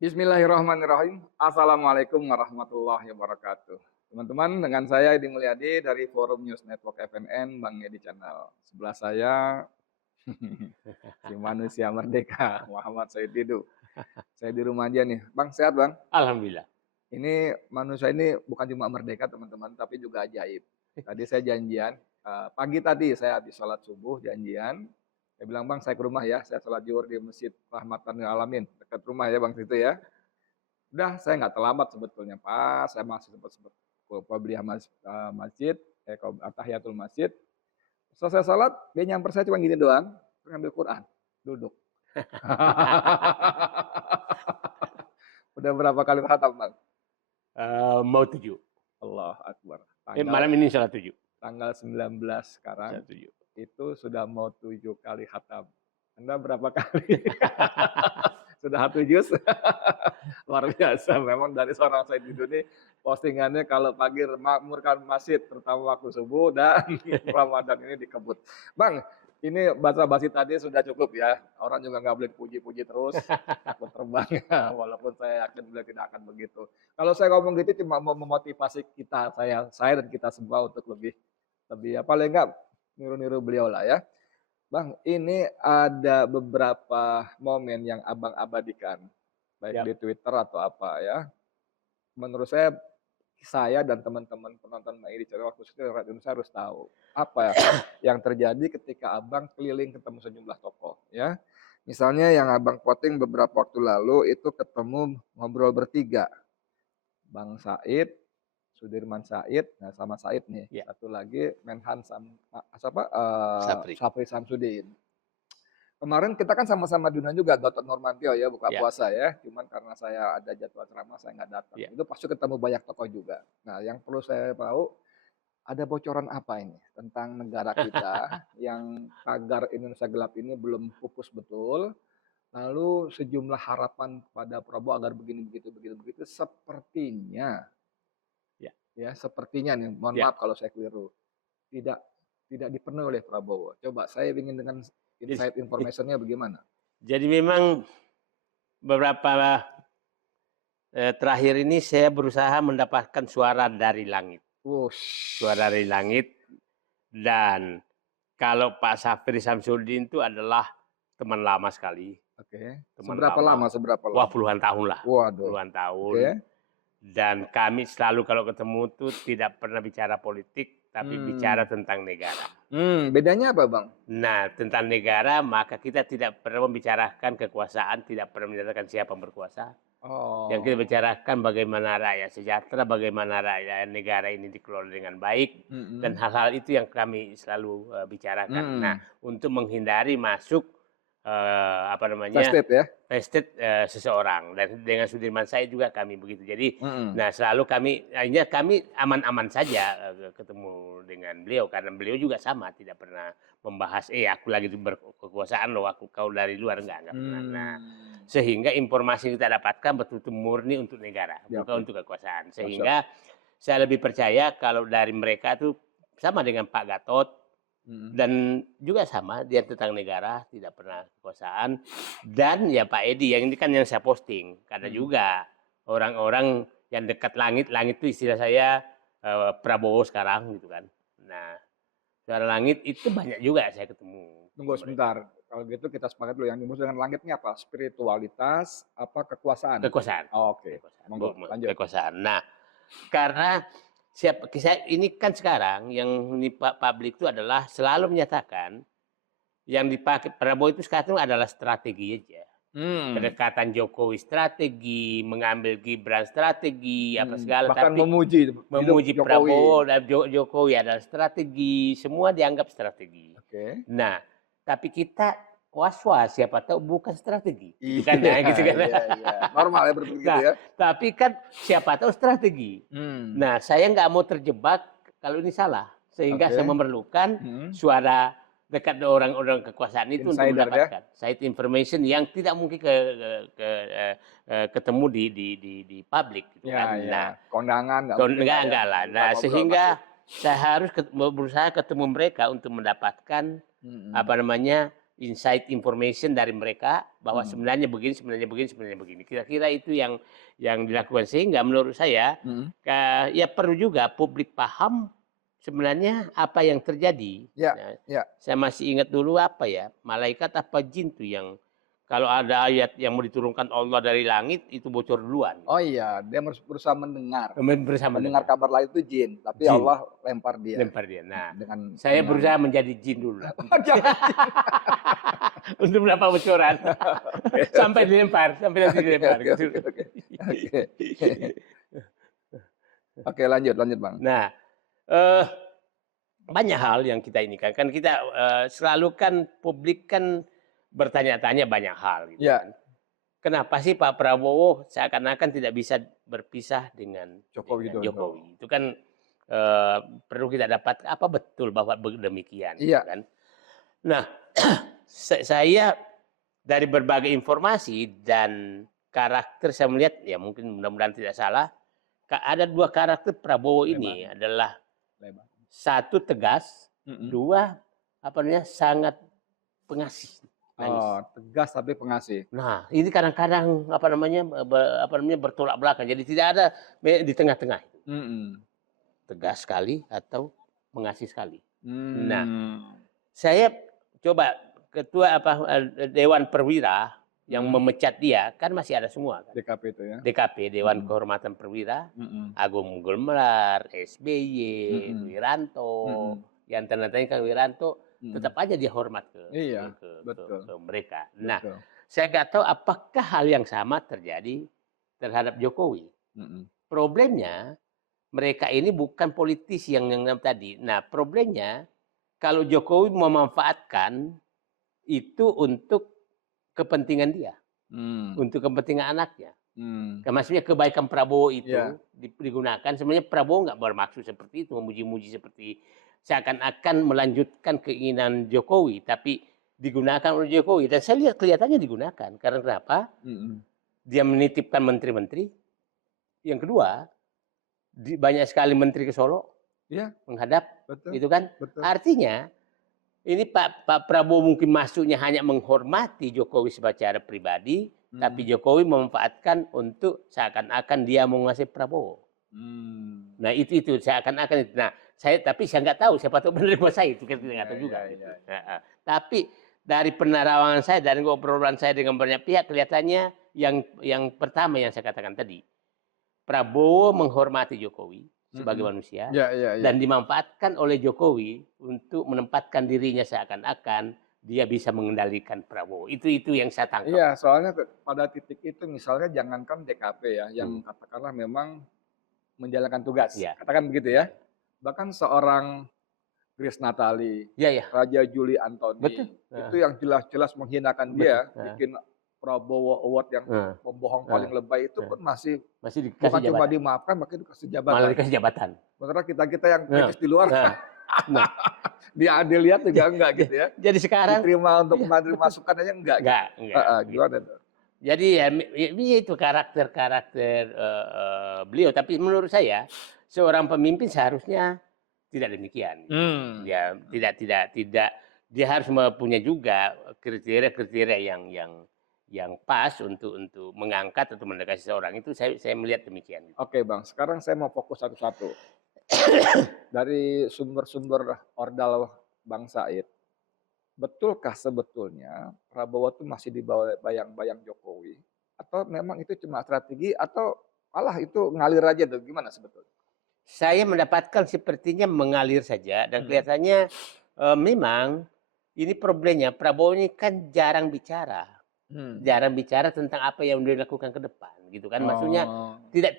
Bismillahirrahmanirrahim. Assalamualaikum warahmatullahi wabarakatuh. Teman-teman, dengan saya Edi Mulyadi dari Forum News Network FNN, Bang Edi Channel. Sebelah saya, si manusia merdeka, Muhammad Said Didu. Saya di rumah aja nih. Bang, sehat Bang? Alhamdulillah. Ini manusia ini bukan cuma merdeka teman-teman, tapi juga ajaib. Tadi saya janjian, pagi tadi saya habis sholat subuh janjian. Saya bilang, Bang, saya ke rumah ya, saya sholat zuhur di Masjid Rahmatan Lil Alamin. Dekat rumah ya Bang, situ ya. Udah, saya nggak terlambat sebetulnya, pas saya masih sempat qobliyah masjid, tahiyatul masjid. Selesai salat, dia nyamper saya cuma gini doang, ngambil Quran, duduk. Udah berapa kali khatam, Bang? Mau 7. Allah Akbar. Malam ini salah 7. Tanggal 19 sekarang, 7. itu sudah mau 7 kali khatam. Anda berapa kali? Sudah 1 juz? Luar biasa, memang dari seorang Said Didu ini postingannya kalau pagi makmurkan masjid, terutama waktu subuh dan Ramadan ini dikebut. Bang, ini basa-basi tadi sudah cukup ya. Orang juga nggak boleh puji-puji terus, takut terbang ya. Walaupun saya yakin beliau tidak akan begitu. Kalau saya ngomong gitu cuma mau memotivasi kita, saya dan kita semua untuk lebih ya paling enggak niru-niru beliau lah ya. Bang, ini ada beberapa momen yang Abang abadikan, baik Yap. di Twitter atau apa ya. Menurut saya dan teman-teman penonton MAI di channel khususnya rakyat Indonesia harus tahu apa yang terjadi ketika Abang keliling ketemu sejumlah tokoh ya. Misalnya yang Abang posting beberapa waktu lalu itu ketemu ngobrol bertiga, Bang Said, Sudirman Said, nah sama Said nih, Ya. satu lagi Menhan Sapri. Sapri Samsudin. Kemarin kita kan sama-sama diundang juga Gatot Nurmantio ya buka Ya. puasa ya, cuman karena saya ada jadwal ceramah saya nggak datang. Ya. Itu pasti ketemu banyak tokoh juga. Nah, yang perlu saya tahu ada bocoran apa ini tentang negara kita yang tagar Indonesia Gelap ini belum pupus betul. Lalu sejumlah harapan kepada Prabowo agar begini begitu sepertinya sepertinya nih, mohon Ya. maaf kalau saya keliru, tidak tidak dipenuhi oleh Prabowo. Coba saya ingin dengan insight informationnya bagaimana? Jadi memang beberapa terakhir ini saya berusaha mendapatkan suara dari langit. Suara dari langit. Dan kalau Pak Sapri Samsudin itu adalah teman lama sekali. Oke. Teman Seberapa lama? Wah, puluhan tahun lah. Waduh. Puluhan tahun. Oke. Dan kami selalu kalau ketemu tuh tidak pernah bicara politik, tapi bicara tentang negara. Bedanya apa, Bang? Nah, tentang negara, maka kita tidak pernah membicarakan kekuasaan, tidak pernah membicarakan siapa yang berkuasa. Yang kita bicarakan bagaimana rakyat sejahtera, bagaimana rakyat negara ini dikelola dengan baik, dan hal-hal itu yang kami selalu bicarakan. Nah, untuk menghindari masuk vested seseorang, dan dengan Sudirman Said juga kami begitu. Jadi, nah selalu kami aman-aman saja ketemu dengan beliau, karena beliau juga sama, tidak pernah membahas aku lagi berkekuasaan loh, kau dari luar, enggak pernah. Nah, sehingga informasi yang kita dapatkan betul-betul murni untuk negara, bukan untuk kekuasaan. Sehingga saya lebih percaya kalau dari mereka tuh sama dengan Pak Gatot. Dan juga sama dia tentang negara, tidak pernah kekuasaan. Dan ya Pak Edi, yang ini kan yang saya posting, karena juga orang-orang yang dekat langit itu istilah saya Prabowo sekarang gitu kan. Nah, suara langit itu banyak juga saya ketemu. Tunggu sebentar, kalau gitu kita sepakat dulu yang dimaksud dengan langit ini apa? Spiritualitas, apa kekuasaan? Kekuasaan. Oke. Monggo, lanjut. Kekuasaan. Nah, karena ini kan sekarang yang di publik itu adalah selalu menyatakan yang dipakai Prabowo itu sekarang adalah strategi aja. Kedekatan Jokowi strategi, mengambil Gibran strategi, apa segala. Bahkan tapi memuji Jokowi. Prabowo dan Jokowi adalah strategi, semua dianggap strategi. Oke. Nah, tapi kita was-was, siapa tahu bukan strategi. Iya, kan, gitu kan. Iya. Normal ya berarti gitu ya. Tapi kan siapa tahu strategi. Nah, saya nggak mau terjebak kalau ini salah. Sehingga saya memerlukan suara dekat orang-orang kekuasaan itu untuk mendapatkan side information yang tidak mungkin ketemu di publik. Gitu kan. Nah, kondangan enggak lah. Nah, sehingga saya harus berusaha ketemu mereka untuk mendapatkan inside information dari mereka bahwa Hmm. sebenarnya begini, sebenarnya begini, sebenarnya begini. Kira-kira itu yang dilakukan, sehingga menurut saya ya perlu juga publik paham sebenarnya apa yang terjadi. Ya, Nah, ya. saya masih ingat dulu apa ya, malaikat apa jin tuh yang kalau ada ayat yang mau diturunkan Allah dari langit itu bocor duluan. Oh iya, dia berusaha mendengar. Bersama Mendengar kabar lain itu jin, tapi Jin. Allah lempar dia. lempar dia. Nah, Dengan saya berusaha menjadi jin dulu lah. Jangan. Untuk berapa bocoran sampai dilempar, sampai nanti dilempar. Gitu. Oke, lanjut Bang. Nah, banyak hal yang kita ini kan kita selalu kan publik kan bertanya-tanya banyak hal gitu Ya. kan. Kenapa sih Pak Prabowo seakan-akan tidak bisa berpisah dengan Jokowi Dodo. Jokowi? Itu kan perlu kita dapat apa betul bahwa demikian Iya. gitu kan. Nah, saya dari berbagai informasi dan karakter saya melihat ya mungkin mudah-mudahan tidak salah ada dua karakter Prabowo ini adalah satu tegas, dua apa namanya sangat pengasih. Oh, tegas tapi pengasih. Nah, ini kadang-kadang apa namanya bertolak belakang. Jadi tidak ada di tengah-tengah. Tegas sekali atau pengasih sekali. Nah, saya coba ketua Dewan Perwira yang memecat dia kan masih ada semua kan. DKP itu ya. DKP Dewan Kehormatan Perwira, Agung Gumelar, SBY, Wiranto, yang tanda-tanya kan Wiranto tetap aja dia hormat ke mereka. Nah, saya nggak tahu apakah hal yang sama terjadi terhadap Jokowi. Problemnya mereka ini bukan politisi yang tadi. Nah, problemnya kalau Jokowi memanfaatkan itu untuk kepentingan dia, untuk kepentingan anaknya. Maksudnya kebaikan Prabowo itu digunakan. Sebenarnya Prabowo nggak bermaksud seperti itu, memuji-muji seperti seakan-akan melanjutkan keinginan Jokowi, tapi digunakan oleh Jokowi. Dan saya lihat kelihatannya digunakan. Karena kenapa? Dia menitipkan menteri-menteri. Yang kedua, banyak sekali menteri ke Solo menghadap, gitu kan? Artinya ini Pak Prabowo mungkin masuknya hanya menghormati Jokowi secara pribadi, tapi Jokowi memanfaatkan untuk seakan-akan dia menguasai Prabowo. Nah itu seakan-akan. Nah tapi saya nggak tahu siapa tahu benar saya itu kita nggak tahu juga. Tapi dari penerawangan saya, dari obrolan saya dengan banyak pihak kelihatannya yang pertama yang saya katakan tadi, Prabowo menghormati Jokowi sebagai manusia dan dimanfaatkan oleh Jokowi untuk menempatkan dirinya seakan-akan dia bisa mengendalikan Prabowo. Itu yang saya tangkap. Iya, soalnya pada titik itu misalnya jangankan DKP ya, yang katakanlah memang menjalankan tugas, katakan begitu ya. Bahkan seorang Grace Natali, Raja Juli Antoni, itu yang jelas-jelas menghinakan dia, bikin Prabowo Award yang pembohong paling lebay itu pun masih bukan cuma dimaafkan, bahkan dikasih jabatan. Malah dikasih jabatan. Sementara kita yang kritis di luar, dilihat juga enggak gitu ya. Jadi sekarang diterima untuk menerima masukan aja enggak. Gimana itu? Jadi ya itu karakter beliau. Tapi menurut saya seorang pemimpin seharusnya tidak demikian. Dia tidak dia harus mempunyai juga kriteria yang pas untuk mengangkat atau mendekati seseorang. Itu saya melihat demikian. Oke Bang, sekarang saya mau fokus satu-satu. Dari sumber-sumber ordal Bang Said, betulkah sebetulnya Prabowo itu masih di bawah bayang-bayang Jokowi? Atau memang itu cuma strategi atau malah itu ngalir aja tuh, gimana sebetulnya? Saya mendapatkan sepertinya mengalir saja dan kelihatannya memang ini problemnya Prabowo ini kan jarang bicara. Jarang bicara tentang apa yang dia lakukan ke depan gitu kan. Maksudnya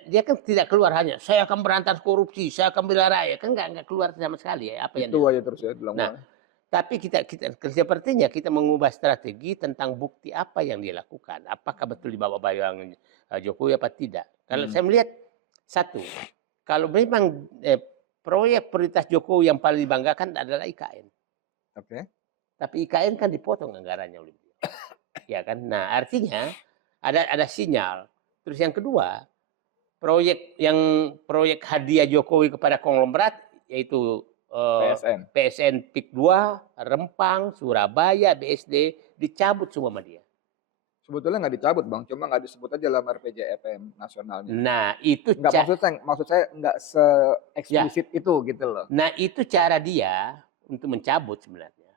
dia kan tidak keluar hanya saya akan berantas korupsi, saya akan bela rakyat, kan enggak keluar sama sekali ya apa yang itu aja terus ya bilang. Nah, tapi kita sepertinya kita mengubah strategi tentang bukti apa yang dia lakukan. Apakah betul di bawah bayangan Jokowi apa tidak? Kalau saya melihat satu, kalau memang proyek prioritas Jokowi yang paling dibanggakan adalah IKN. Oke. Tapi IKN kan dipotong anggarannya oleh beliau. Ya kan? Nah, artinya ada sinyal. Terus yang kedua, proyek hadiah Jokowi kepada konglomerat yaitu PSN PIK 2, Rempang, Surabaya, BSD dicabut semua sama dia. Sebetulnya nggak dicabut Bang, cuma nggak disebut aja dalam RPJMN nasionalnya. Nah itu nggak maksud saya nggak se-eksplisit itu gitu loh. Nah itu cara dia untuk mencabut sebenarnya.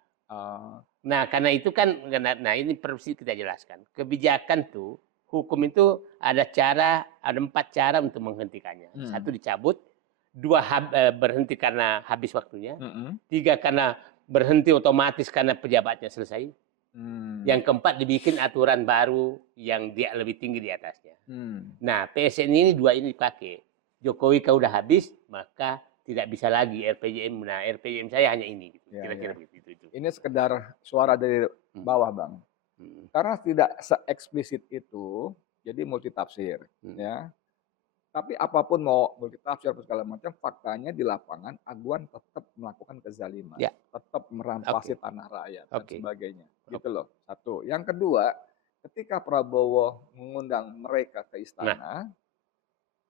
Nah karena itu kan, nah ini perlu kita jelaskan. Kebijakan tuh, hukum itu ada 4 cara untuk menghentikannya. 1 dicabut, 2 berhenti karena habis waktunya, 3 karena berhenti otomatis karena pejabatnya selesai. Yang keempat dibikin aturan baru yang dia lebih tinggi di atasnya. Nah PSN ini 2 ini dipakai. Jokowi kalau udah habis maka tidak bisa lagi RPJM. Nah RPJM saya hanya ini. Kira-kira begitu. Ini sekedar suara dari bawah Bang. Karena tidak se-eksplisit itu, jadi multitafsir. Ya. Tapi apapun mau multitafsir atau segala macam, faktanya di lapangan Aguan tetap melakukan kezaliman, tetap merampasi tanah rakyat dan sebagainya. Gitu loh. 1. Yang kedua, ketika Prabowo mengundang mereka ke istana,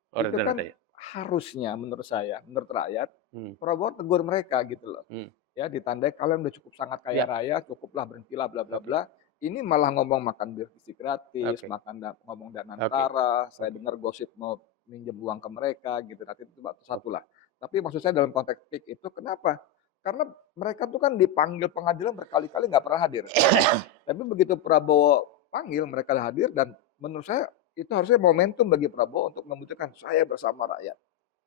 itu kan harusnya menurut saya, menurut rakyat, Prabowo tegur mereka gitu loh. Ya, ditandai kalian udah cukup sangat kaya raya, cukuplah berhentilah bla bla bla. Ini malah ngomong makan birisi gratis, ngomong Danantara, saya dengar gosip mau minjem uang ke mereka gitu, nanti itu satu lah. Tapi maksud saya dalam konteks PIK itu kenapa? Karena mereka tuh kan dipanggil pengadilan berkali-kali nggak pernah hadir. Tapi begitu Prabowo panggil mereka hadir, dan menurut saya itu harusnya momentum bagi Prabowo untuk membuktikan saya bersama rakyat.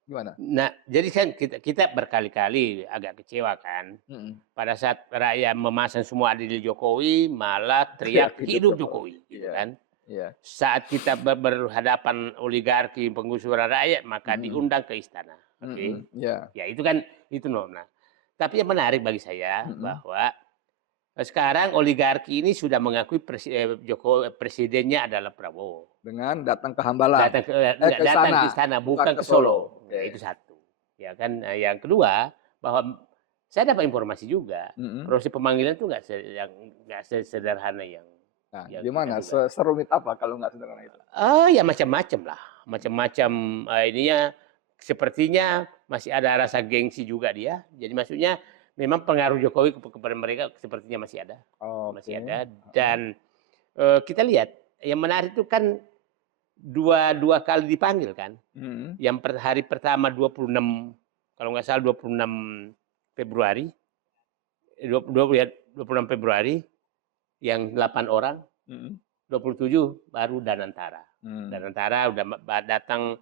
Gimana? Nah, jadi kan kita berkali-kali agak kecewa kan. Pada saat rakyat memasang semua ada di Jokowi, malah teriak hidup Jokowi, gitu kan. Saat kita berhadapan oligarki penggusuran rakyat, maka diundang ke istana. Ya itu kan itu Nah, tapi yang menarik bagi saya bahwa sekarang oligarki ini sudah mengakui Jokowi presidennya adalah Prabowo. Dengan datang ke Hambalang. Datang ke istana, bukan ke Solo. Nah, itu 1. Ya kan. Yang kedua, bahwa saya dapat informasi juga, proses pemanggilan itu nggak sesederhana yang. Nah, gimana? Serumit apa kalau nggak sederhana itu? Ya macam-macam lah. Macam-macam ininya, sepertinya masih ada rasa gengsi juga dia. Jadi maksudnya memang pengaruh Jokowi kepada mereka sepertinya masih ada. Masih ada. Dan kita lihat, yang menarik itu kan dua kali dipanggil kan. Yang hari pertama 26, kalau nggak salah 26 Februari. 26 Februari. Yang 8 orang, 27 baru Danantara. Danantara udah datang,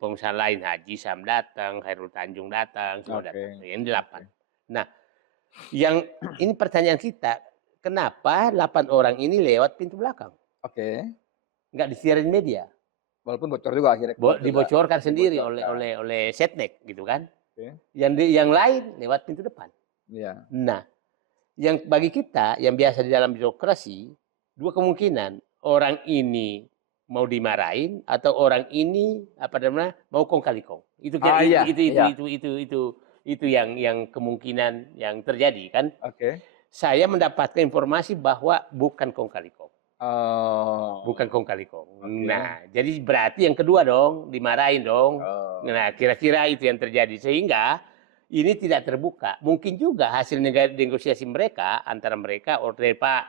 pengusaha lain, Haji Sam datang, Khairul Tanjung datang, semua datang. Yang 8. Nah, yang ini pertanyaan kita, kenapa 8 orang ini lewat pintu belakang? Nggak disiarin media. Walaupun bocor juga akhirnya. Dibocorkan sendiri oleh Setnek gitu kan. Yang lain lewat pintu depan. Nah, yang bagi kita yang biasa di dalam birokrasi, 2 kemungkinan, orang ini mau dimarahin atau orang ini mau kong kali kong. Itu yang kemungkinan yang terjadi kan. Saya mendapatkan informasi bahwa bukan kong kali kong. Bukan kong kali kong. Nah, jadi berarti yang kedua dong, dimarahin dong. Nah, kira-kira itu yang terjadi, sehingga ini tidak terbuka. Mungkin juga hasil negosiasi mereka antara mereka, Pak,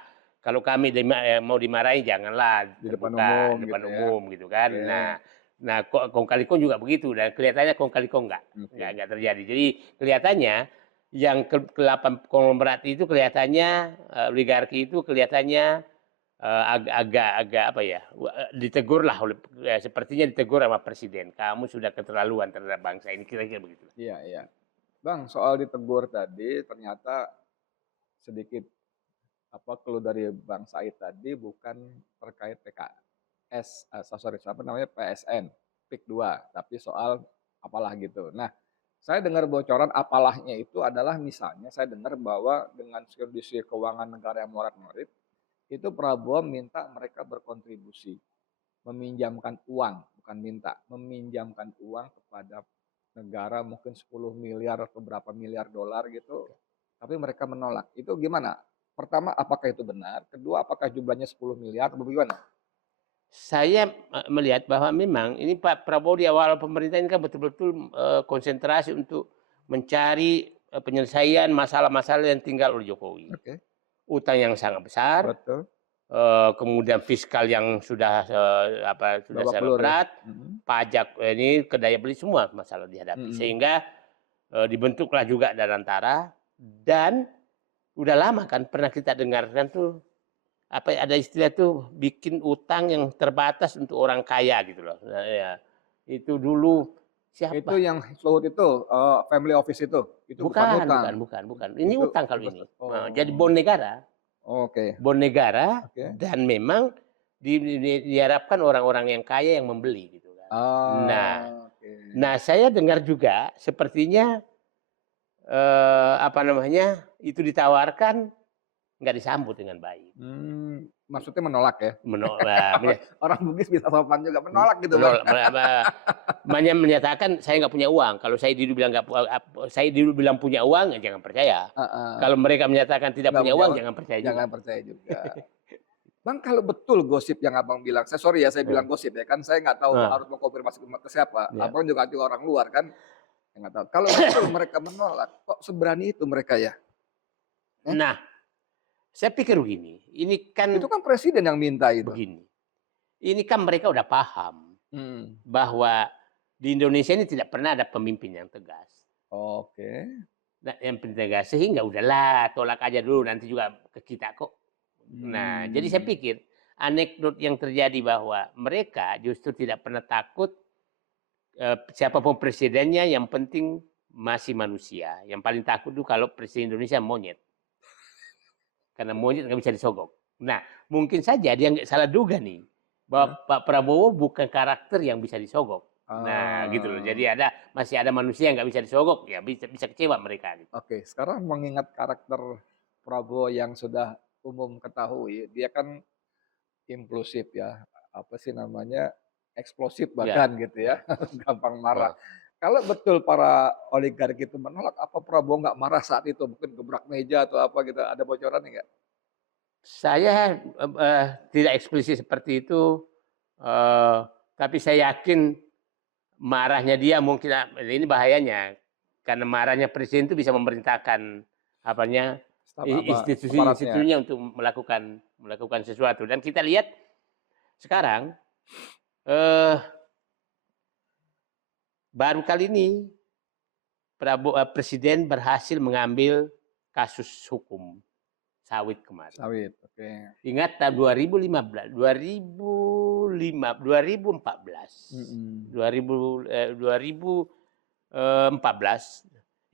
kalau kami mau dimarahin janganlah di depan umum gitu kan. Nah kong kali kong juga begitu, dan kelihatannya kong kali kong nggak terjadi. Jadi kelihatannya yang ke-8 konglomerat itu kelihatannya oligarki itu kelihatannya agak ditegur lah, sepertinya ditegur sama presiden. Kamu sudah keterlaluan terhadap bangsa ini, kira-kira begitu. Iya. Bang, soal ditegur tadi ternyata sedikit clue dari Bang Said tadi bukan terkait PSN PIK 2, tapi soal apalah gitu. Nah, saya dengar bocoran apalahnya itu adalah misalnya saya dengar bahwa dengan kondisi keuangan negara yang morat-marit, itu Prabowo minta mereka berkontribusi, meminjamkan uang, bukan minta, meminjamkan uang kepada negara mungkin 10 miliar atau berapa miliar dolar gitu, tapi mereka menolak. Itu gimana? Pertama, apakah itu benar? Kedua, apakah jumlahnya 10 miliar atau bagaimana? Saya melihat bahwa memang ini Pak Prabowo di awal pemerintah ini kan betul-betul konsentrasi untuk mencari penyelesaian masalah-masalah yang tinggal oleh Jokowi. Utang yang sangat besar, kemudian fiskal yang sudah sangat berat, pajak ini kedaya beli semua masalah dihadapi, sehingga dibentuklah juga Danantara. Dan udah lama kan pernah kita dengarkan tuh ada istilah tuh bikin utang yang terbatas untuk orang kaya gitu loh. Nah, ya. Itu dulu siapa? Itu yang float itu family office itu bukan utang. Bukan. Ini itu utang kalau ini. Nah, jadi bon negara. Bon negara dan memang diharapkan orang-orang yang kaya yang membeli gitu kan. Nah, saya dengar juga sepertinya itu ditawarkan nggak disambut dengan baik. Maksudnya menolak ya? Menolak. Orang Bugis bisa sopan juga menolak gitu. Banyak menyatakan saya nggak punya uang. Kalau saya dulu bilang punya uang, jangan percaya. Kalau mereka menyatakan tidak punya uang, jangan percaya juga. Jangan percaya juga. Bang, kalau betul gosip yang abang bilang, saya bilang gosip ya kan, saya nggak tahu harus mengkonfirmasi ke siapa. Abang juga orang luar kan, nggak tahu. Kalau betul mereka menolak, kok seberani itu mereka ya? Nah, saya pikir begini, ini kan itu kan presiden yang minta itu. Begini, ini kan mereka udah paham bahwa di Indonesia ini tidak pernah ada pemimpin yang tegas. Nah, yang tegas sehingga udahlah tolak aja dulu, nanti juga ke kita kok. Nah, jadi saya pikir anekdot yang terjadi bahwa mereka justru tidak pernah takut siapapun presidennya, yang penting masih manusia. Yang paling takut itu kalau presiden Indonesia monyet. Karena monyet nggak bisa disogok. Nah, mungkin saja dia nggak salah duga nih bahwa Pak Prabowo bukan karakter yang bisa disogok. Nah, gitu loh. Jadi masih ada manusia yang nggak bisa disogok, ya bisa kecewa mereka. Gitu. Sekarang mengingat karakter Prabowo yang sudah umum ketahui, dia kan impulsif ya, eksplosif bahkan gitu ya, gampang marah. Kalau betul para oligarki itu menolak, apa Prabowo nggak marah saat itu? Mungkin gebrak meja atau apa gitu, ada bocoran nggak? Saya tidak eksplisit seperti itu, tapi saya yakin marahnya dia mungkin, ini bahayanya, karena marahnya presiden itu bisa memerintahkan institusi-institusinya untuk melakukan sesuatu. Dan kita lihat sekarang, baru kali ini presiden berhasil mengambil kasus hukum sawit kemarin. Ingat tahun 2014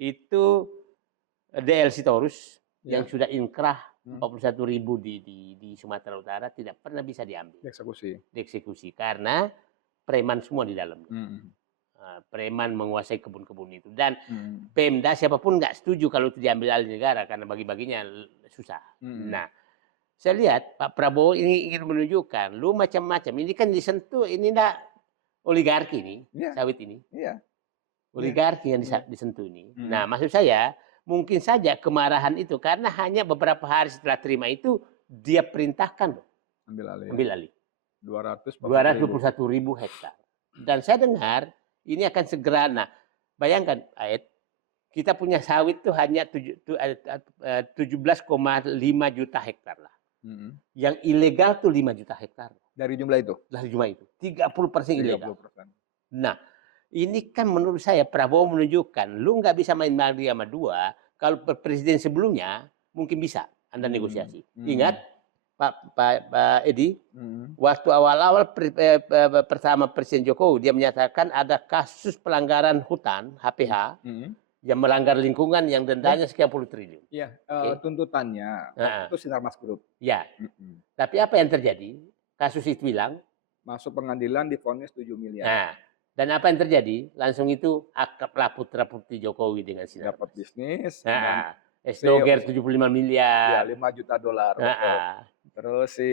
itu DL Sitorus yang sudah inkrah 41.000 di Sumatera Utara tidak pernah bisa diambil. Dieksekusi karena preman semua di dalamnya. Preman menguasai kebun-kebun itu, dan Pemda siapapun nggak setuju kalau itu diambil alih negara karena bagi-baginya susah. Nah, saya lihat Pak Prabowo ini ingin menunjukkan lu macam-macam, ini kan disentuh, ini enggak oligarki nih, sawit ini, oligarki yang disentuh ini. Nah, maksud saya mungkin saja kemarahan itu karena hanya beberapa hari setelah terima itu dia perintahkan loh ambil alih 221.000 hektar, dan saya dengar ini akan segera. Nah, bayangkan, Aed, kita punya sawit itu hanya 17,5 juta hektar lah. Yang ilegal tuh 5 juta hektar. Dari jumlah itu? Dari jumlah itu. 30% ilegal. Nah, ini kan menurut saya Prabowo menunjukkan, lu nggak bisa main lagi sama dua, kalau presiden sebelumnya mungkin bisa Anda negosiasi. Ingat, Pak Edi, waktu awal-awal pertama Presiden Jokowi, dia menyatakan ada kasus pelanggaran hutan, HPH, yang melanggar lingkungan yang dendanya sekian puluh triliun. Tuntutannya, itu Sinarmas Group. Ya, tapi apa yang terjadi? Kasus itu hilang. Masuk pengadilan divonis 7 miliar. Nah, dan apa yang terjadi? Langsung itu akrablah putra-putri Jokowi dengan Sinarmas. Dapat bisnis. Stoger 75 miliar. 5 juta dolar. Terus si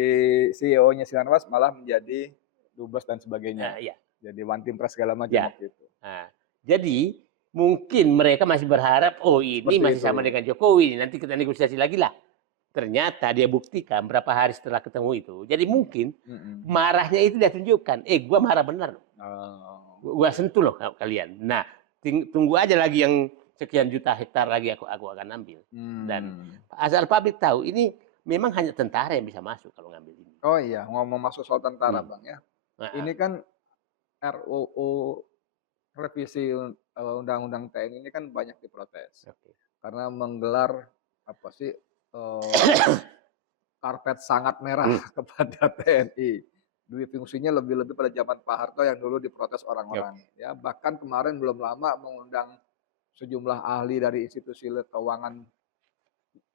CEO-nya Sinarmas malah menjadi dubes dan sebagainya. Jadi one team press segala macam waktu itu. Jadi mungkin mereka masih berharap, oh ini seperti masih itu. Sama dengan Jokowi, nanti kita negosiasi lagi lah. Ternyata dia buktikan berapa hari setelah ketemu itu. Jadi mungkin marahnya itu dia tunjukkan, gua marah benar. Gua sentuh loh kalian. Nah, tunggu aja lagi yang sekian juta hektar lagi aku akan ambil. Dan asal publik tahu ini memang hanya tentara yang bisa masuk kalau ngambil ini. Oh iya, ngomong masuk soal tentara Bang ya. Ini kan RUU revisi Undang-Undang TNI ini kan banyak diprotes. Karena menggelar apa sih karpet sangat merah kepada TNI. Dui fungsinya lebih-lebih pada zaman Pak Harto yang dulu diprotes orang-orang. Ya, bahkan kemarin belum lama mengundang sejumlah ahli dari institusi keuangan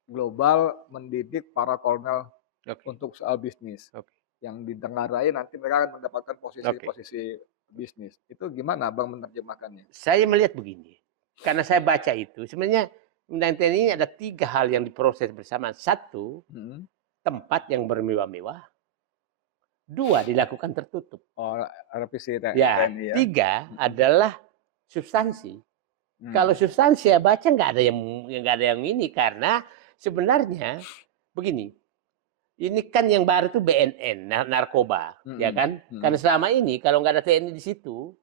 global mendidik para kolonel untuk soal bisnis. Yang ditenggarai nanti mereka akan mendapatkan posisi-posisi bisnis. Itu gimana Bang menerjemahkannya? Saya melihat begini. Karena saya baca itu, sebenarnya Undang TNI ini ada 3 hal yang diproses bersama. 1, tempat yang bermewah-mewah. 2, dilakukan tertutup. Oh, revisi TNI ya. 3 adalah substansi. Kalau substansi ya baca nggak ada yang ini, karena sebenarnya begini. Ini kan yang baru itu BNN, narkoba, ya kan? Karena selama ini kalau nggak ada TNI di situ,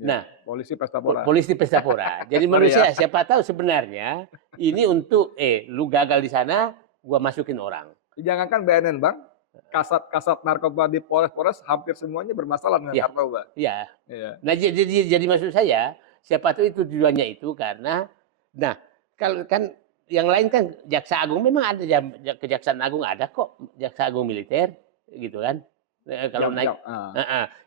nah, polisi pesta pora. Polisi pesta pora. Jadi manusia siapa tahu sebenarnya ini untuk lu gagal di sana, gua masukin orang. Jangankan BNN Bang, kasat narkoba di Polres hampir semuanya bermasalah dengan narkoba. Iya. Nah jadi maksud saya, siapa tahu itu tujuannya itu karena, nah kalau kan yang lain kan Jaksa Agung memang ada, Kejaksaan Agung ada kok, Jaksa Agung militer gitu kan. Kalau naik,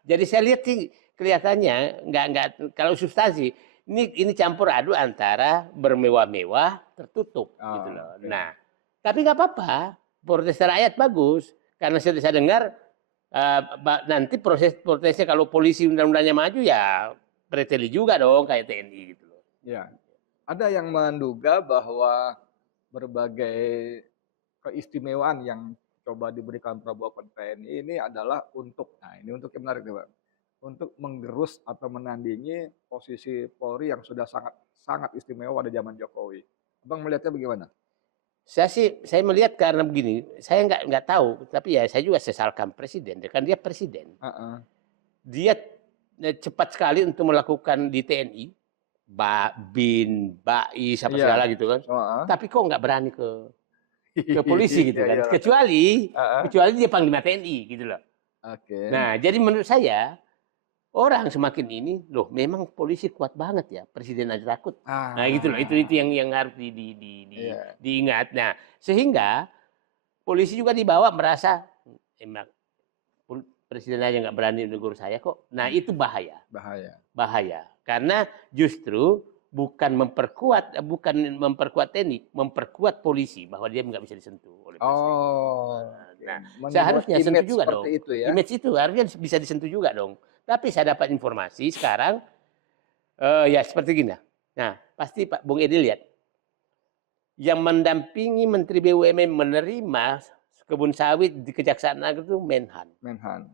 jadi saya lihat sih kelihatannya nggak kalau substansi ini campur aduk antara bermewah-mewah tertutup gitu loh. Nah, tapi nggak apa-apa, protes rakyat bagus karena saya dengar nanti protesnya kalau polisi undang-undangnya maju ya preteli juga dong kayak TNI gitu loh. Ya. Ada yang menduga bahwa berbagai keistimewaan yang coba diberikan Prabowo ke TNI ini adalah untuk, nah ini untuk yang menarik nih Pak, untuk menggerus atau menandingi posisi Polri yang sudah sangat istimewa pada zaman Jokowi. Abang melihatnya bagaimana? Saya melihat karena begini, saya nggak tahu, tapi ya saya juga sesalkan presiden, kan dia presiden. Dia cepat sekali untuk melakukan di TNI. BIN, BAI, apa segala gitu kan. Tapi kok nggak berani ke polisi gitu kan. Kecuali dia Panglima TNI gitu loh. Nah, jadi menurut saya orang semakin ini loh memang polisi kuat banget ya, presiden aja takut. Nah, gitu loh. Itu yang harus diingat. Nah, sehingga polisi juga dibawa merasa emang presiden aja nggak berani negur saya kok. Nah, itu bahaya. Karena justru bukan memperkuat TNI, memperkuat polisi bahwa dia nggak bisa disentuh oleh presiden. Nah, seharusnya sentuh juga dong. Itu ya? Image itu harusnya bisa disentuh juga dong. Tapi saya dapat informasi sekarang, ya seperti gini. Nah, pasti Pak Bung Edi lihat, yang mendampingi Menteri BUMN menerima kebun sawit di Kejaksaan Agung itu Menhan.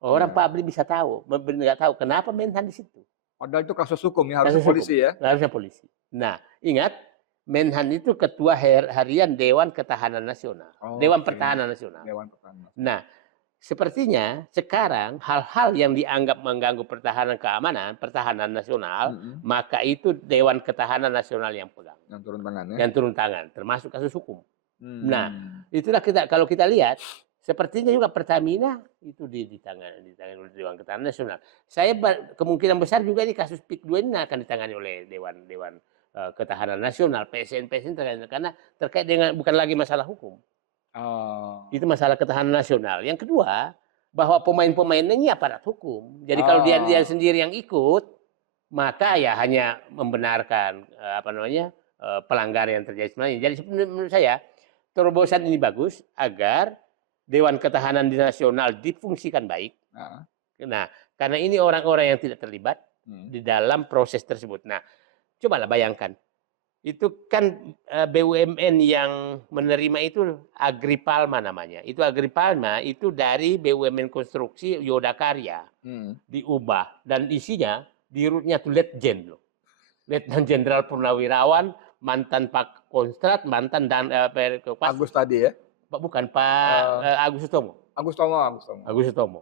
Orang publik bisa tahu, nggak tahu kenapa Menhan di situ. Padahal itu kasus hukum ya, harusnya polisi ya. Harusnya polisi. Nah, ingat Menhan itu ketua harian Dewan Ketahanan Nasional, Dewan Pertahanan Nasional. Nah, sepertinya sekarang hal-hal yang dianggap mengganggu pertahanan nasional, maka itu Dewan Ketahanan Nasional yang pegang. Yang turun tangan ya. Yang turun tangan, termasuk kasus hukum. Nah, itulah kalau kita lihat. Sepertinya juga Pertamina itu ditangani oleh Dewan Ketahanan Nasional. Saya kemungkinan besar juga ini kasus PIK 2 ini akan ditangani oleh Dewan Ketahanan Nasional, PSN karena terkait dengan bukan lagi masalah hukum. Itu masalah ketahanan nasional. Yang kedua, bahwa pemain-pemainnya ini aparat hukum. Jadi kalau dia sendiri yang ikut, maka ya hanya membenarkan pelanggaran yang terjadi sebenarnya. Jadi menurut saya terobosan ini bagus agar Dewan Ketahanan Nasional difungsikan baik. Nah, karena ini orang-orang yang tidak terlibat di dalam proses tersebut. Nah, cobalah bayangkan. Itu kan BUMN yang menerima itu Agripalma namanya. Itu Agripalma itu dari BUMN konstruksi Yoda Karya. Diubah. Dan isinya, di rootnya tuh Letjen loh. Letnan Jenderal Purnawirawan, mantan Pak Konstrat, mantan Agus tadi ya? Bukan Pak Agus Sutomo. Agus Sutomo. Agus Sutomo.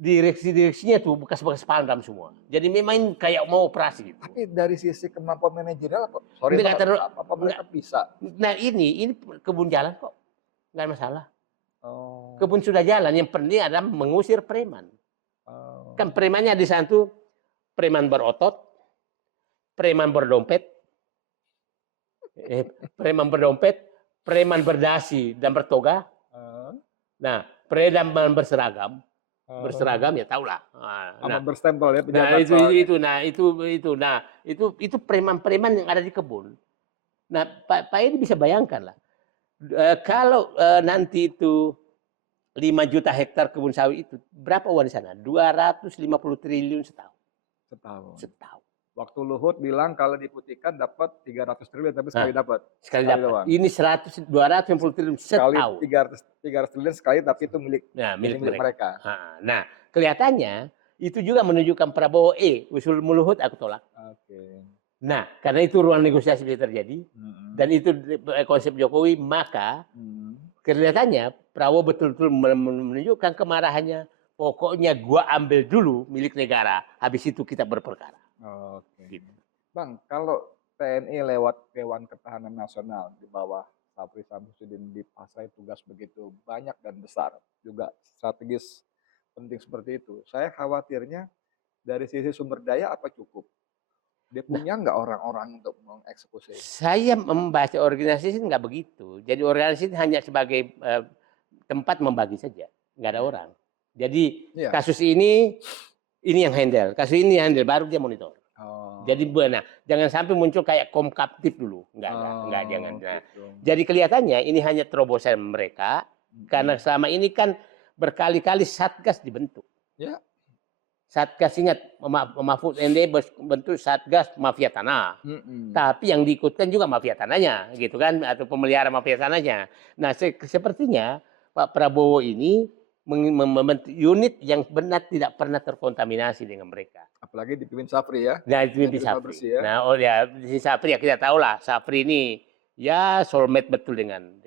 direksinya tuh bekas-bekas Pangdam semua. Jadi memang ini kayak mau operasi gitu. Tapi dari sisi kemampuan manajerial, sorry, apa mereka bisa? Nah ini kebun jalan kok, nggak ada masalah. Kebun sudah jalan, yang penting adalah mengusir preman. Kan premannya di sana tuh preman berotot, preman berdompet, preman berdasi dan bertoga. Nah, preman berseragam ya tahulah. Nah, berstempel ya pejabat. Itu preman-preman yang ada di kebun. Nah, Pak Edi bisa bayangkan lah. Kalau nanti itu 5 juta hektar kebun sawit itu, berapa uang di sana? 250 triliun setahun. Waktu Luhut bilang kalau diputihkan dapat 300 triliun, tapi sekali dapat. Sekali dapat. Ini 250 triliun setahun. 300 triliun sekali, tapi itu milik mereka. Nah, kelihatannya itu juga menunjukkan Prabowo usul Luhut aku tolak. Nah, karena itu ruang negosiasi bisa terjadi, dan itu konsep Jokowi, maka kelihatannya Prabowo betul-betul menunjukkan kemarahannya. Pokoknya gua ambil dulu milik negara, habis itu kita berperkara. Gitu. Bang, kalau TNI lewat Dewan Ketahanan Nasional di bawah Sapri Samsudin dipasrai tugas begitu banyak dan besar, juga strategis penting seperti itu, saya khawatirnya dari sisi sumber daya apa cukup? Dia punya nggak orang-orang untuk mengeksekusi? Saya membaca organisasi nggak begitu. Jadi organisasi hanya sebagai tempat membagi saja, nggak ada orang. Jadi kasus ini yang handle, kasus ini yang handle, baru dia monitor. Jadi jangan sampai muncul kayak Komkaptip dulu, enggak jangan. Nah, jadi kelihatannya ini hanya terobosan mereka, karena selama ini kan berkali-kali Satgas dibentuk. Ya. Satgas, ingat, Mahfud MD bentuk Satgas mafia tanah. Tapi yang diikutkan juga mafia tanahnya, gitu kan, atau pemelihara mafia tanahnya. Nah, sepertinya Pak Prabowo ini membentuk unit yang benar tidak pernah terkontaminasi dengan mereka. Apalagi dipimpin Sapri ya. Nah, dipimpin Sapri. Ya. Nah, di Sapri ya kita tahu lah, Sapri ini ya soulmate betul dengan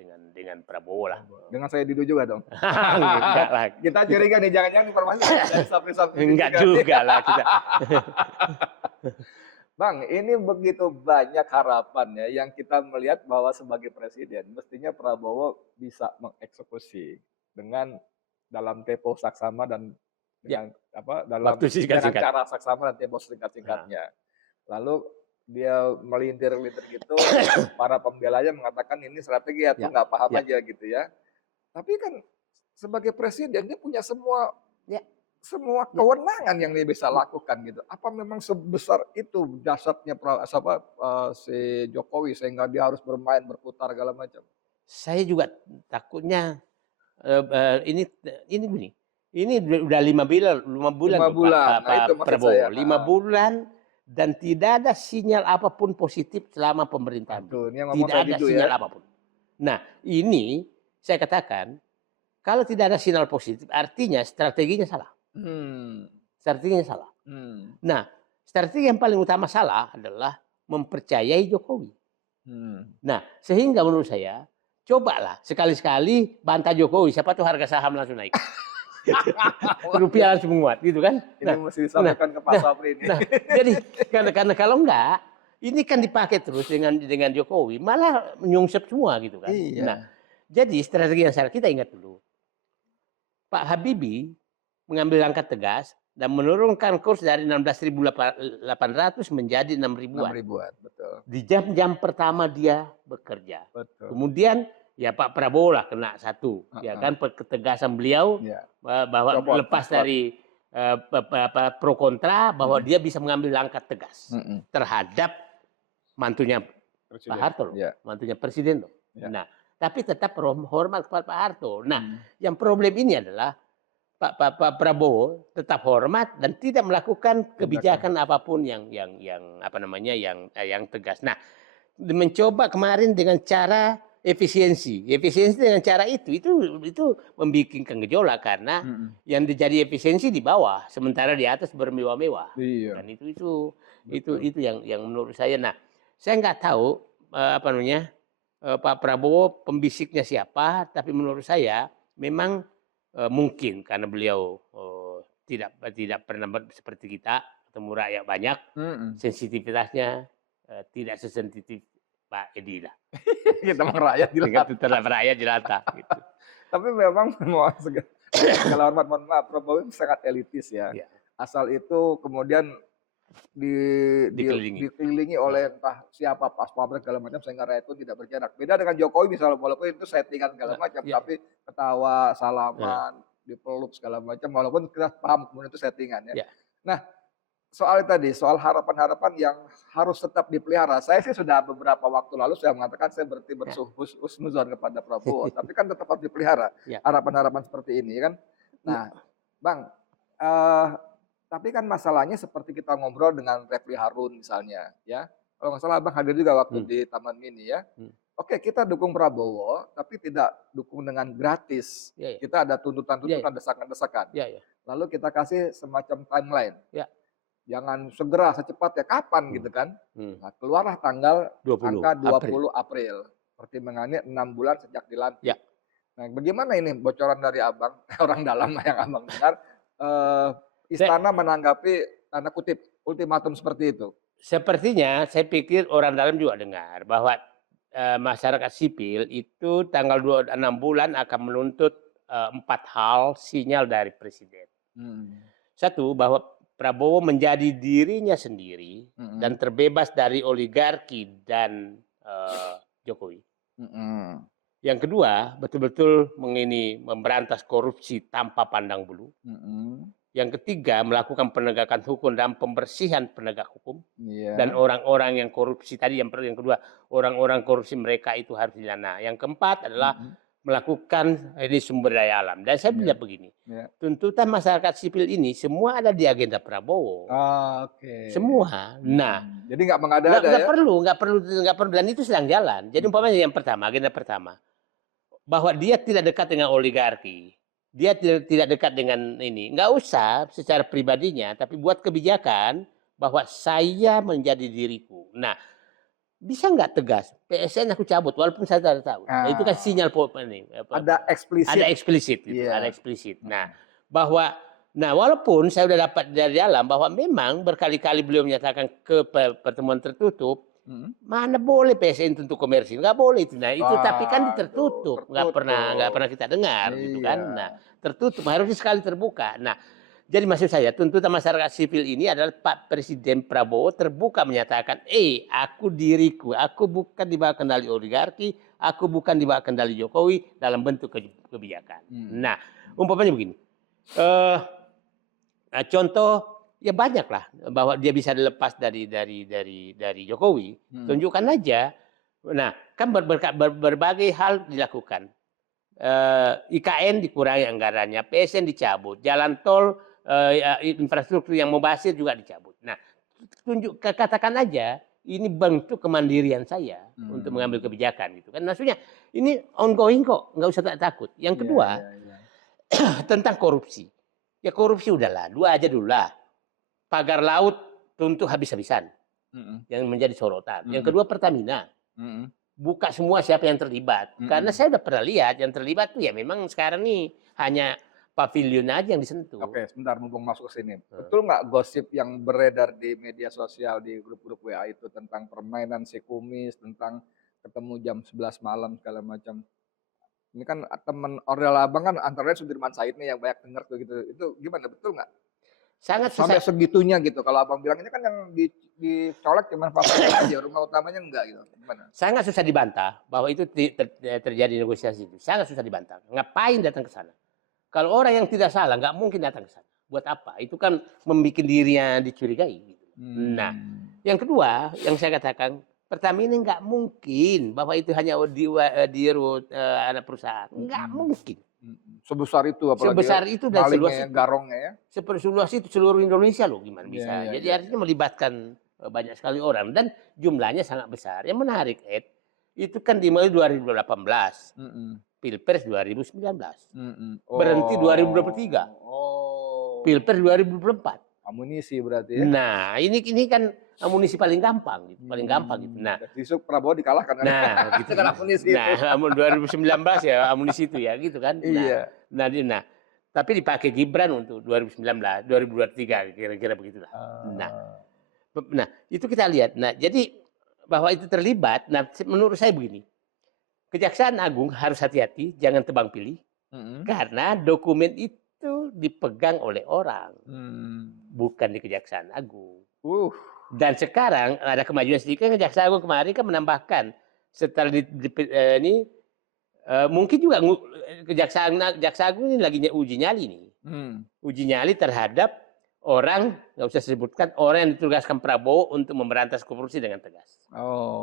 Prabowo lah. Dengan saya Didu juga dong. Enggak lah. Kita curiga nih, jangan-jangan informasi dari Sapri. Enggak juga lah kita. Bang, ini begitu banyak harapan ya yang kita melihat bahwa sebagai presiden mestinya Prabowo bisa mengeksekusi dengan dalam tempo saksama dan dengan dalam cara saksama dan tempo singkat-singkatnya. Lalu dia melintir-lintir gitu, para pembelanya mengatakan ini strategi atau nggak paham aja gitu ya. Tapi kan sebagai presiden dia punya semua kewenangan yang dia bisa lakukan gitu. Apa memang sebesar itu dasarnya si Jokowi sehingga dia harus bermain berputar segala macam? Saya juga takutnya ini begini. Ini udah 5 bulan Pak Prabowo. 5 bulan dan tidak ada sinyal apapun positif selama pemerintahan. Tidak ada sinyal apapun. Nah, ini saya katakan kalau tidak ada sinyal positif artinya strateginya salah. Strateginya salah. Nah, strategi yang paling utama salah adalah mempercayai Jokowi. Nah, sehingga menurut saya cobalah sekali-sekali bantah Jokowi, siapa tuh harga saham langsung naik. Rupiah langsung menguat gitu kan. Ini mesti disampaikan ke Pak Sapri ini. Jadi karena kalau enggak, ini kan dipakai terus dengan Jokowi, malah menyungsep semua gitu kan. Iya. Nah, jadi strategi yang salah kita ingat dulu. Pak Habibie mengambil langkah tegas dan menurunkan kurs dari 16.800 menjadi 6.000-an. 6.000-an, betul. Di jam-jam pertama dia bekerja. Betul. Kemudian ya Pak Prabowo lah kena satu, ya kan, ketegasan beliau bahwa lepas dari pro kontra, bahwa dia bisa mengambil langkah tegas terhadap mantunya Pak Harto, mantunya presiden. Nah, tapi tetap hormat kepada Pak Harto. Nah, yang problem ini adalah Pak Prabowo tetap hormat dan tidak melakukan kebijakan apapun yang tegas. Nah, mencoba kemarin dengan cara efisiensi dengan cara itu membuat gejolak karena yang jadi efisiensi di bawah sementara di atas bermewah-mewah. Dan itu yang menurut saya. Nah, saya nggak tahu Pak Prabowo pembisiknya siapa, tapi menurut saya memang mungkin karena beliau tidak pernah seperti kita ketemu rakyat banyak, sensitivitasnya tidak sesensitif Pak Edi lah. Kita rakyat jelata. Terhadap rakyat jelata. Gitu. Tapi memang segala hormat, mohon maaf, Prabowo sangat elitis ya. Asal itu kemudian dikelilingi oleh entah siapa pas pabrik segala macam sehingga rakyat itu tidak berjarak. Beda dengan Jokowi misalnya, walaupun itu settingan segala macam, tapi ketawa, salaman, dipeluk segala macam, walaupun kita paham kemudian itu settingan ya. Nah, soal tadi, soal harapan-harapan yang harus tetap dipelihara. Saya sih sudah beberapa waktu lalu saya mengatakan saya berarti berhusnuzon kepada Prabowo, tapi kan tetap harus dipelihara harapan-harapan seperti ini kan. Nah, Bang, tapi kan masalahnya seperti kita ngobrol dengan Refli Harun misalnya, ya. Kalau nggak salah Abang hadir juga waktu di Taman Mini ya. Oke, kita dukung Prabowo, tapi tidak dukung dengan gratis. Kita ada tuntutan-tuntutan, desakan-desakan. Lalu kita kasih semacam timeline. Jangan segera, secepatnya kapan gitu kan. Nah, keluarlah tanggal 20 April. Pertimbangannya 6 bulan sejak dilantik. Nah, bagaimana ini bocoran dari Abang, orang dalam yang Abang dengar, Istana menanggapi tanda kutip ultimatum seperti itu? Sepertinya saya pikir orang dalam juga dengar bahwa masyarakat sipil itu tanggal 6 bulan akan menuntut 4 hal sinyal dari Presiden. Satu, bahwa Prabowo menjadi dirinya sendiri dan terbebas dari oligarki dan Jokowi. Yang kedua, betul-betul memberantas korupsi tanpa pandang bulu. Yang ketiga, melakukan penegakan hukum dan pembersihan penegak hukum. Dan orang-orang yang korupsi tadi, yang kedua, orang-orang korupsi mereka itu harus didana. Yang keempat adalah melakukan ini sumber daya alam. Dan saya bilang begini, tuntutan masyarakat sipil ini semua ada di agenda Prabowo. Semua. Nah, jadi nggak mengada-ada ya? Nggak perlu. Dan itu sedang jalan. Jadi umpamanya yang pertama, agenda pertama, bahwa dia tidak dekat dengan oligarki. Dia tidak dekat dengan ini. Nggak usah secara pribadinya, tapi buat kebijakan bahwa saya menjadi diriku. Nah, bisa nggak tegas? PSN aku cabut, walaupun saya tidak tahu. Nah, itu kan sinyal ini. Ada eksplisit. Ada eksplisit. Gitu. Ada eksplisit. Nah, bahwa, walaupun saya sudah dapat dari dalam bahwa memang berkali-kali beliau menyatakan ke pertemuan tertutup, mana boleh PSN untuk komersil, nggak boleh itu. Nah itu tapi kan tertutup, nggak pernah kita dengar, gitu kan. Nah tertutup, harusnya sekali terbuka. Nah jadi maksud saya tuntutan masyarakat sipil ini adalah Pak Presiden Prabowo terbuka menyatakan, aku diriku, aku bukan di bawah kendali oligarki, aku bukan di bawah kendali Jokowi dalam bentuk kebijakan. Nah umpamanya begini, contoh. Ya banyak lah bahwa dia bisa dilepas dari Jokowi. Tunjukkan aja. Nah, kan berbagai hal dilakukan. IKN dikurangi anggarannya, PSN dicabut, jalan tol, infrastruktur yang mubazir juga dicabut. Nah, katakan aja ini bentuk kemandirian saya untuk mengambil kebijakan gitu kan. Maksudnya ini ongoing kok, nggak usah takut. Yang kedua tentang korupsi. Ya korupsi udahlah, 2 aja dulu lah. Pagar laut tuntut habis-habisan yang menjadi sorotan. Yang kedua Pertamina. Buka semua siapa yang terlibat. Karena saya udah pernah lihat yang terlibat tuh ya memang sekarang nih hanya pavilion aja yang disentuh. Oke, sebentar mumpung masuk ke sini. Betul nggak gosip yang beredar di media sosial di grup-grup WA itu tentang permainan si kumis, tentang ketemu jam 11 malam segala macam. Ini kan teman Ordel Abang kan antara Sudirman Said nih yang banyak dengar tuh gitu. Itu gimana, betul nggak? Sangat sampai segitunya gitu. Kalau Abang bilang ini kan yang dicolek cuma papanya aja, rumah utamanya enggak gitu. Gimana? Sangat susah dibantah bahwa itu terjadi negosiasi itu. Sangat susah dibantah. Ngapain datang ke sana? Kalau orang yang tidak salah nggak mungkin datang ke sana. Buat apa? Itu kan membuat dirinya dicurigai. Gitu. Nah, yang kedua yang saya katakan Pertamina nggak mungkin bahwa itu hanya di anak perusahaan. Nggak mungkin. Sebesar itu apalagi sebesar itu dan seluas itu. Garongnya ya. Seluas itu seluruh Indonesia loh gimana bisa. Jadi artinya melibatkan banyak sekali orang dan jumlahnya sangat besar. Yang menarik Ed, itu kan dimulai 2018. Pilpres 2019. Berhenti 2023. Pilpres 2024. Amunisi berarti ya. Nah, ini kan amunisi paling gampang gitu, gitu. Nah, besok Prabowo dikalahkan. Nah, gitu. Amunisi itu. Nah, 2019 ya amunisi itu ya gitu kan. Nah, Iya. Nah, tapi dipakai Gibran untuk 2019, 2023 kira-kira begitulah. Nah, itu kita lihat. Nah, jadi bahwa itu terlibat. Nah, menurut saya begini, Kejaksaan Agung harus hati-hati, jangan tebang pilih, karena dokumen itu dipegang oleh orang, bukan di Kejaksaan Agung. Dan sekarang ada kemajuan sedikit. Kejaksaan Agung kemarin kan menambahkan setelah ini mungkin juga Kejaksaan Agung ini lagi uji nyali nih. Uji nyali terhadap orang, nggak usah sebutkan, orang yang ditugaskan Prabowo untuk memberantas korupsi dengan tegas.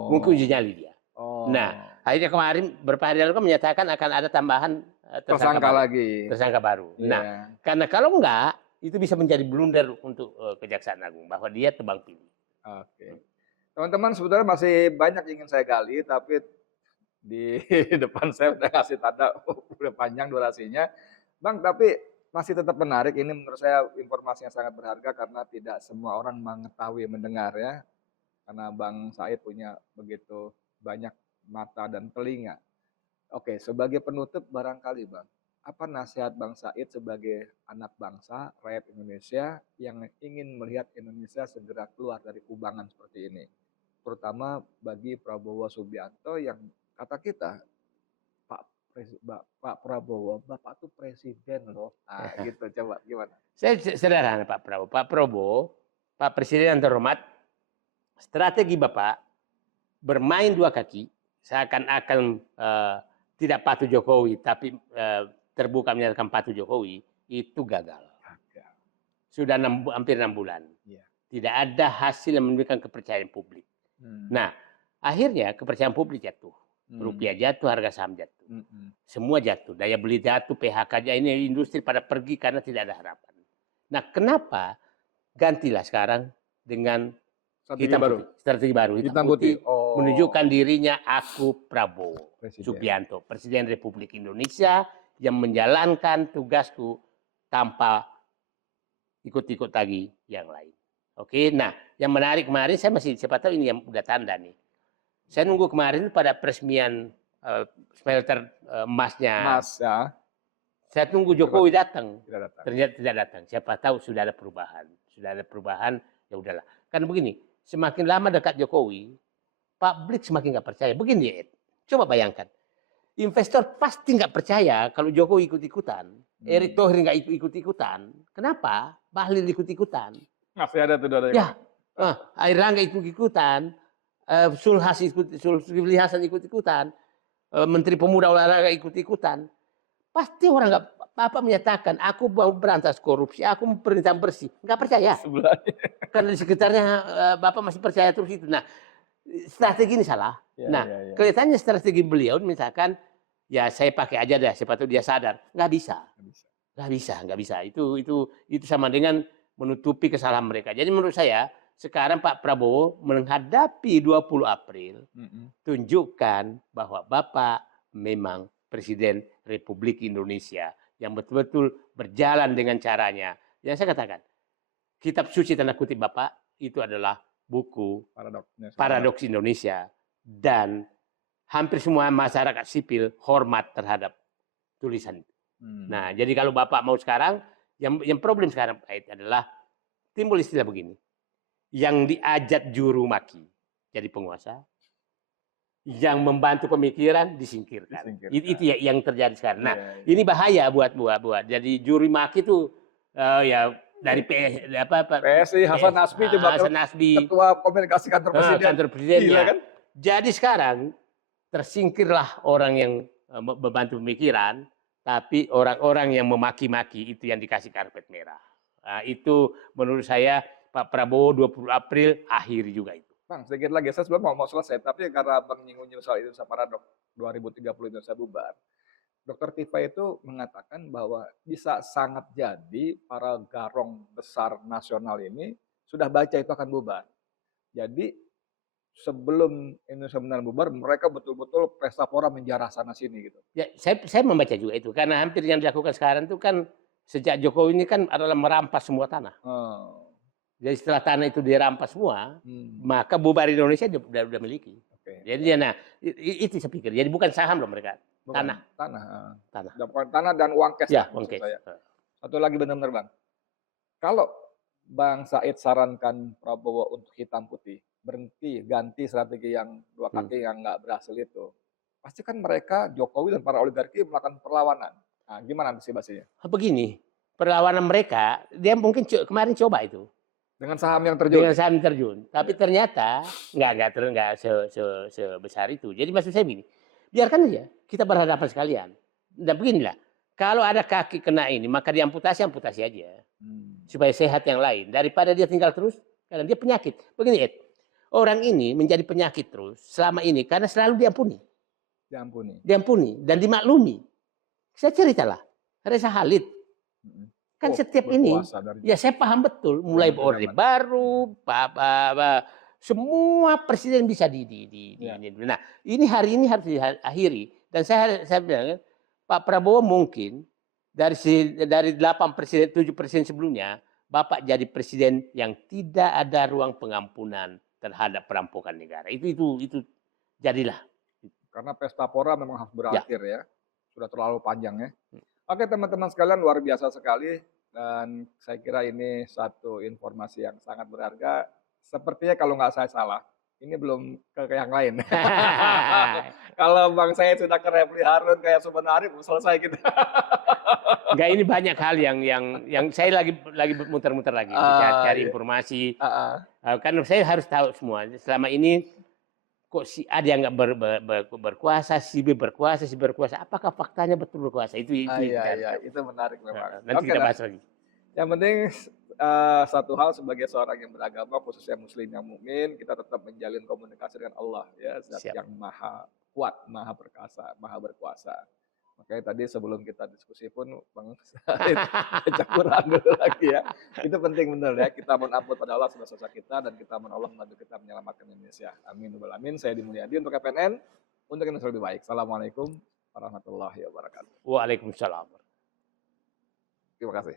Mungkin uji nyali dia. Nah, akhirnya kemarin beberapa hari lalu kan menyatakan akan ada tambahan tersangka baru. Nah, karena kalau enggak, itu bisa menjadi blunder untuk Kejaksaan Agung bahwa dia tebang pilih. Teman-teman, sebetulnya masih banyak ingin saya gali, tapi di depan saya udah kasih tanda udah panjang durasinya, Bang. Tapi masih tetap menarik. Ini menurut saya informasi yang sangat berharga karena tidak semua orang mengetahui mendengar ya. Karena Bang Said punya begitu banyak mata dan telinga. Oke, sebagai penutup barangkali Bang, apa nasihat Bang Said sebagai anak bangsa, rakyat Indonesia yang ingin melihat Indonesia segera keluar dari kubangan seperti ini? Terutama bagi Prabowo Subianto yang kata kita, Pak Prabowo, Bapak tuh presiden loh. Nah, gitu, coba gimana? Saya sederhana Pak Prabowo. Pak Prabowo, Pak Presiden yang terhormat, strategi Bapak bermain dua kaki, seakan-akan tidak patuh Jokowi, tapi terbuka menyatakan patuh Jokowi, itu gagal. Sudah hampir 6 bulan. Tidak ada hasil yang menunjukkan kepercayaan publik. Nah, akhirnya kepercayaan publik jatuh. Rupiah jatuh, harga saham jatuh. Semua jatuh, daya beli jatuh, PHK-nya ini industri pada pergi karena tidak ada harapan. Nah, kenapa gantilah sekarang dengan strategi baru, hitam putih, menunjukkan dirinya aku Prabowo Subianto, Presiden Republik Indonesia yang menjalankan tugasku tanpa ikut-ikut lagi yang lain. Oke, nah yang menarik kemarin saya masih siapa tahu ini yang udah tanda nih. Saya nunggu kemarin pada peresmian smelter emasnya. Saya tunggu Jokowi datang. Ternyata tidak datang. Siapa tahu sudah ada perubahan. Sudah ada perubahan, ya udahlah. Karena begini, semakin lama dekat Jokowi, publik semakin nggak percaya. Begini, coba bayangkan. Investor pasti nggak percaya kalau Jokowi ikut-ikutan. Erick Thohir nggak ikut-ikutan. Kenapa? Bahlil ikut-ikutan. Masih ada tuh dari. Ya, Air Langga ikut-ikutan. Zulkifli Hasan ikut-ikutan, Menteri Pemuda Olahraga ikut-ikutan. Pasti orang nggak apa menyatakan, aku mau berantas korupsi, aku mau pemerintahan bersih. Nggak percaya. Karena di sekitarnya Bapak masih percaya terus itu. Nah, strategi ini salah. Kelihatannya strategi beliau misalkan, ya saya pakai aja deh, siapa tahu dia sadar. Nggak bisa. Itu sama dengan menutupi kesalahan mereka. Jadi menurut saya, sekarang Pak Prabowo menghadapi 20 April, tunjukkan bahwa Bapak memang Presiden Republik Indonesia yang betul-betul berjalan dengan caranya. Yang saya katakan, kitab suci tanda kutip Bapak itu adalah buku Paradoks Indonesia. Dan hampir semua masyarakat sipil hormat terhadap tulisan itu. Nah, jadi kalau Bapak mau sekarang, yang problem sekarang adalah timbul istilah begini. Yang diajak juru maki jadi penguasa, yang membantu pemikiran disingkirkan. Itu yang terjadi sekarang. Nah, ini bahaya buat. Jadi juru maki itu ya dari PSI Hasan Nasbi coba ketua komunikasi kantor presiden. Kan? Jadi sekarang tersingkirlah orang yang membantu pemikiran, tapi orang-orang yang memaki-maki itu yang dikasih karpet merah. Nah, itu menurut saya Pak Prabowo 20 April akhiri juga itu. Bang, sedikit lagi, saya sebelum mau selesai, tapi karena Bang nyinggung soal Indonesia Paradoks 2030 Indonesia bubar, Dr. Tifa itu mengatakan bahwa bisa sangat jadi para garong besar nasional ini sudah baca itu akan bubar. Jadi sebelum Indonesia benar bubar, mereka betul-betul pesta pora menjarah sana sini gitu. Ya, saya membaca juga itu karena hampir yang dilakukan sekarang itu kan sejak Jokowi ini kan adalah merampas semua tanah. Jadi setelah tanah itu dirampas semua, maka bubar Indonesia sudah miliki. Jadi nah itu saya pikir. Jadi bukan saham loh mereka, tanah. Tanah dan uang cash. Ya, uang cash. Satu lagi benar-benar Bang. Kalau Bang Said sarankan Prabowo untuk hitam putih, berhenti, ganti strategi yang dua kaki yang nggak berhasil itu, pasti kan mereka, Jokowi dan para oligarki melakukan perlawanan. Nah, gimana antisipasinya? Begini, perlawanan mereka, dia mungkin kemarin coba itu. Dengan saham yang terjun? Dengan saham terjun. Tapi ternyata nggak sebesar itu. Jadi maksud saya begini, biarkan aja kita berhadapan sekalian. Dan beginilah, kalau ada kaki kena ini, maka diamputasi aja. Supaya sehat yang lain. Daripada dia tinggal terus, karena dia penyakit. Begini Ed, orang ini menjadi penyakit terus selama ini karena selalu diampuni. Diampuni dan dimaklumi. Saya ceritalah, Reza Khalid. Kan setiap ini, ya saya paham betul, mulai Orde Baru, semua presiden bisa Nah, ini hari ini harus diakhiri. Dan saya bilang, Pak Prabowo mungkin dari 8 presiden, 7 presiden sebelumnya, Bapak jadi presiden yang tidak ada ruang pengampunan terhadap perampokan negara. Itu jadilah. Karena pesta pora memang harus berakhir ya. Sudah terlalu panjang ya. Oke teman-teman sekalian, luar biasa sekali. Dan saya kira ini satu informasi yang sangat berharga. Sepertinya kalau nggak saya salah, ini belum ke yang lain. Kalau Bang saya sudah ke Refli Harun kayak Subhan Arif, selesai kita. Enggak, ini banyak hal yang saya lagi muter-muter lagi, cari informasi. Kan saya harus tahu semua. Selama ini kok si A dia nggak berkuasa, si B berkuasa, si berkuasa. Apakah faktanya betul berkuasa? Itu menarik memang. Nanti kita bahas lagi. Yang penting satu hal sebagai seorang yang beragama, khususnya muslim yang mukmin, kita tetap menjalin komunikasi dengan Allah ya, Zat yang maha kuat, maha perkasa, maha berkuasa. Makanya tadi sebelum kita diskusi pun Bang Said baca Quran dulu lagi ya. Itu penting benar ya. Kita mohon ampun pada Allah atas dosa kita dan kita mohon Allah membantu kita menyelamatkan Indonesia. Amin. Amin. Saya Dimulyadi untuk KPNN untuk Indonesia lebih baik. Assalamualaikum warahmatullahi wabarakatuh. Waalaikumsalam. Terima kasih.